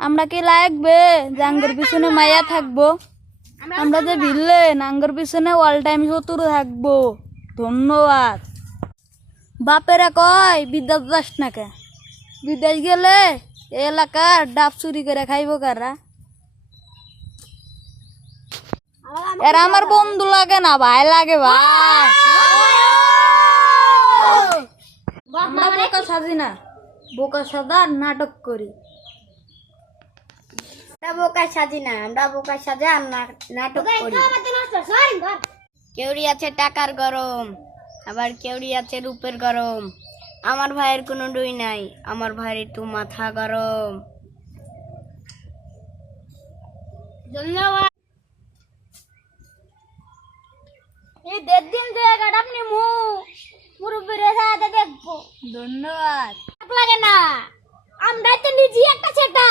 আমরা কি লাগবে জাঙ্গর পিছনে মায়া থাকবো? আমরা যে ভিলেন আঙ্গর পিছনে অল টাইম শত্রু থাকবো। ধন্যবাদ। বাপেরা কয় বিদেশ যাস না কে? বিদেশ গেলে এলাকার ডাব চুরি করে খাইব কারা? এরা আমার বন্ধু লাগে না, ভাই লাগে ভাই। আমরা বোকা সাজি না, বোকা সাজার নাটক করি। বোকা সাজি না, আমরা বোকা সাজা আর নাটক করি। কেউরি আছে টাকার গরম, আবার কেউরি আছে রূপের গরম। আমার ভাইয়ের কোনো ডুই নাই, আমার ভাইয়ের একটু মাথা গরম। ধন্যবাদ। এই 1.5 দিন জায়গাটা আপনি মুরব্বীর সাথে দেখবো। ধন্যবাদ। লাগে না, আমরা তো নিজে একটা সেটা